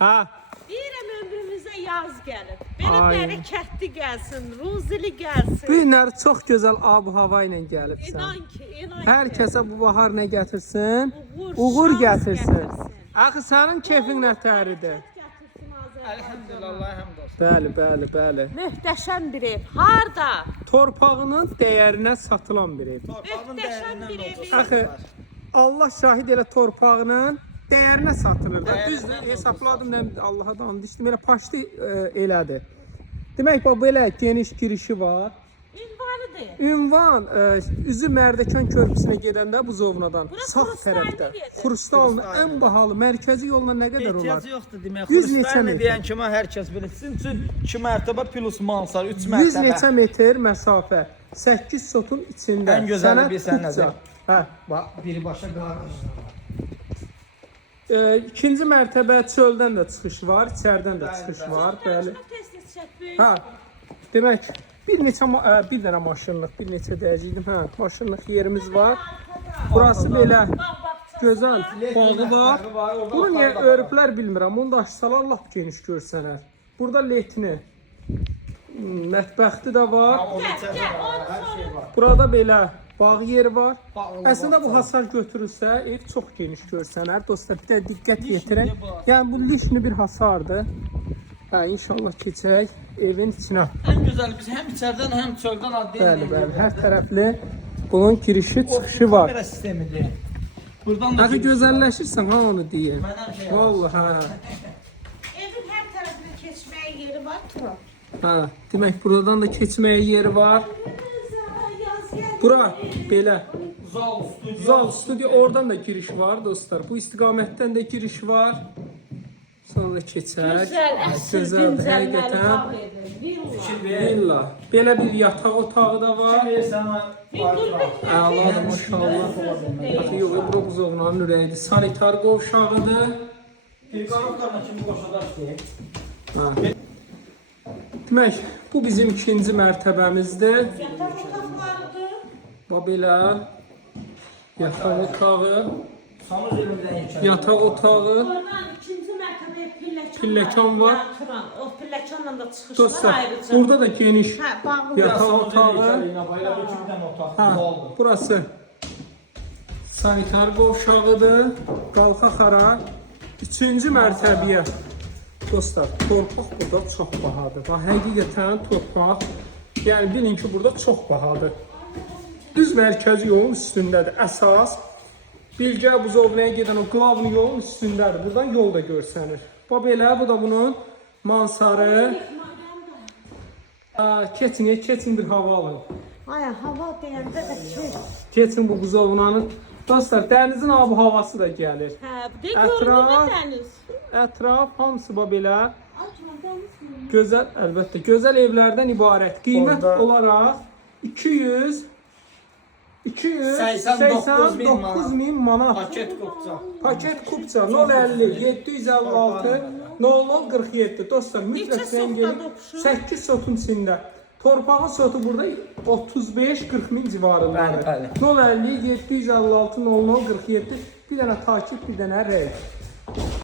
Ha. Deyirəm ömrümüzə yaz gəlib. Belə bərəkətli gəlsin, ruzili gəlsin. Bu günlər çox gözəl ab-hava ilə gəlibsən. İnan ki, inan ki. Hər kəsə bu bahar nə gətirsin? Uğur gətirsin. Axı sənin keyfin nətəridir? Elhamdülillah, həmd olsun. Bəli, bəli. Möhtəşəm bir ev. Harda? Torpağının dəyərinə satılan bir ev. Möhtəşəm bir ev. Axı Allah şahid elə torpağının dəyərinə satılır da. Düzdür, hesabladım nə Allaha da and içdim. Elə paşdı elədi. Demək bax belə geniş girişi var. Ünvanıdır. Ünvan üzü Mərdəkan körpüsünə gedəndə bu zovnadan sağ tərəfdə. Xrustalın ən bahalı mərkəzi yolla nə qədər olar? Ehtiyacı yoxdur demək. 100 neçə Xrustalını metr? deyən kimi hər kəs bilir. Sizin üçün 2 mərtəbə plus mansar, 3 100 mərtəbə. neçə metr məsafə. 8 sotun içində. Ən gözəli bir sən Kupça. nədir? Hə. Bax, biri başa qarış. İkinci mərtəbə çöldən də çıxış var, içərdən də çıxış var. Bəli. Tez-tez çək. Hə. Demək bir dənə maşınlıq, bir neçə dəyəcəkdim. Hə, maşınlıq yerimiz var. Burası belə gözəl bağı var. Bunu niyə örüblər bilmirəm. Onu da açsalar lap geniş görsənər. Burada letni, mətbəxti də var. Burada belə bağ yeri var. Əslində bu hasar götürülsə ev çox geniş görsənər. Dostlar bir də diqqət yetirək. Yəni bu lişni bir hasardır. Hə, inşallah keçək evin içinə. Ən gözəl biz həm içərdən, həm çöldən adlayırıq. Bəli, hər tərəfli bunun girişi, çıxışı var. Kamera sistemidir. Buradan da Axı gözəlləşirsən ha onu deyim. Mənəm şey. Vallahi hə. Evin hər tərəfinə keçməyə yeri var. Hə, demək buradan da keçməyə yeri var. Bura belə zal studiyo oradan da giriş var dostlar. Bu istiqamətdən də giriş var. Sonra keçək. Gözəl, əsr Gözəldir, dincəlməli həqiqətən. bağ evi. Villa. Belə bir yataq otağı da var. Əladır maşallah. Axı yox, bura buzovnanın ürəyidir. Sanitar qovşağıdır. Filqarovlarla kimi qoşadaş deyil. Hə. Demək, bu bizim ikinci mərtəbəmizdir. Yataq otaqlarıdır. Bax belə yataq otağı, Sanır elimdən yekər. yataq otağı. Oradan ikinci mərtəbəyə Pilləkan var. O pilləkanla da çıxış var Dostlar, ayrıca. burada da geniş Hə, bağlı. yataq otağı. Bayla bir iki dənə otaq. Hə, burası sanitar qovşağıdır. Qalxaxara üçüncü mərtəbəyə. Dostlar, torpaq burada çox bahadır. Bax, həqiqətən torpaq, yəni bilin ki, burada çox bahadır. Düz mərkəzi yolun üstündədir. Əsas Bilgə buzovnaya gedən o qlavni yolun üstündədir. Buradan yol da görsənir. Bax belə, bu da bunun mansarı. Keçin bir hava alın. Ay, hava deyəndə də ki. Keçin bu buzovnanın. Dostlar, dənizin ab havası da gəlir. Hə, de görünür dəniz. Ətraf hamısı bax belə. Açma dəniz mi? Gözəl, əlbəttə, gözəl evlərdən ibarət. Qiymət olaraq 289 min manat. Paket qopça. Paket kupça 050 756 0047. Dostlar, mütləq zəng edin. 8 sotun içində. Torpağın sotu burada 35-40 min civarındadır. Bəli, bəli. 050 756 0047. Bir dənə takip, bir dənə rey.